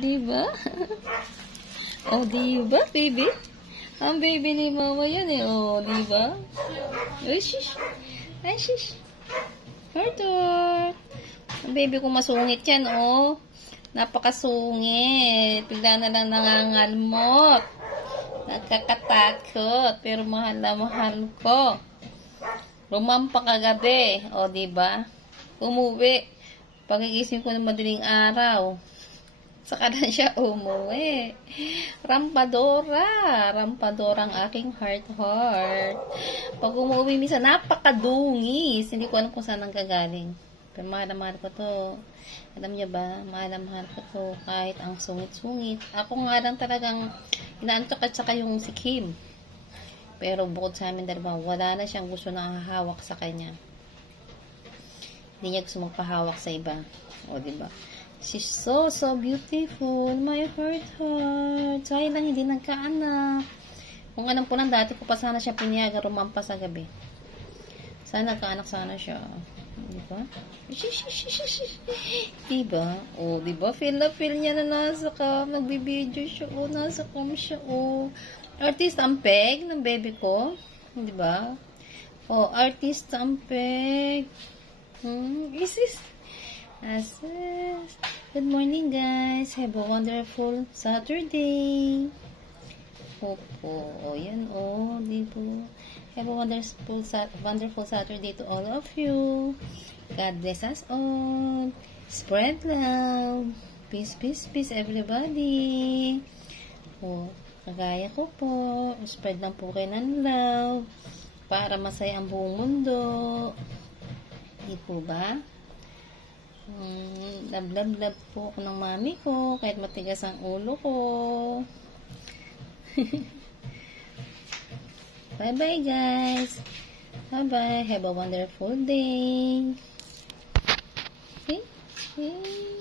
Diba? Oh, diba, baby? Ang baby ni mama yan eh. Oh, diba? Ay, shish. Ay, shish. Arthur. Ang baby ko masungit yan, oh. Napakasungit. Bigla na lang nangangalmot. Nagkakatakot. Pero mahal na mahal ko. Rumampa kagabi. O, diba? Umuwi. Pagigising ko ng madaling araw. Saka na siya umuwi. Rampadora. Rampadora ang aking heart. Pag umuwi, minsan napakadungis. Hindi ko alam kung saan ang gagaling. Pero mahal na mahal ko to. Alam niyo ba? Mahal na mahal ko to. Kahit ang sungit-sungit. Ako nga lang talagang inaantok at saka yung si Kim. Pero bukod sa amin dalawa, wala na siyang gusto na hahawak sa kanya. Hindi niya gusto magpahawak sa iba. O, diba? She's so beautiful. My heart. Sayang lang hindi nagkaanak. Kung alam ko lang dati ko pa sana siya piniyaga rumampa sa gabi. Sana nagkaanak sana siya. Diba? Diba? O, diba? Feel na feel niya na nasa ka. Nagbibideo siya. O, nasa cam siya. O. Artist ang peg ng baby ko. Diba? O, artist ang peg. Is good morning, guys. Have a wonderful Saturday. Opo. O, yan o. Diba? Have a wonderful Saturday to all of you. God bless us all. Spread love. Peace, peace, peace, everybody. O, kagaya ko po. Spread lang po kayo ng love para masaya ang buong mundo. Di po ba? Love po ako ng mami ko kahit matigas ang ulo ko. Bye bye, guys. Bye bye. Have a wonderful day. See?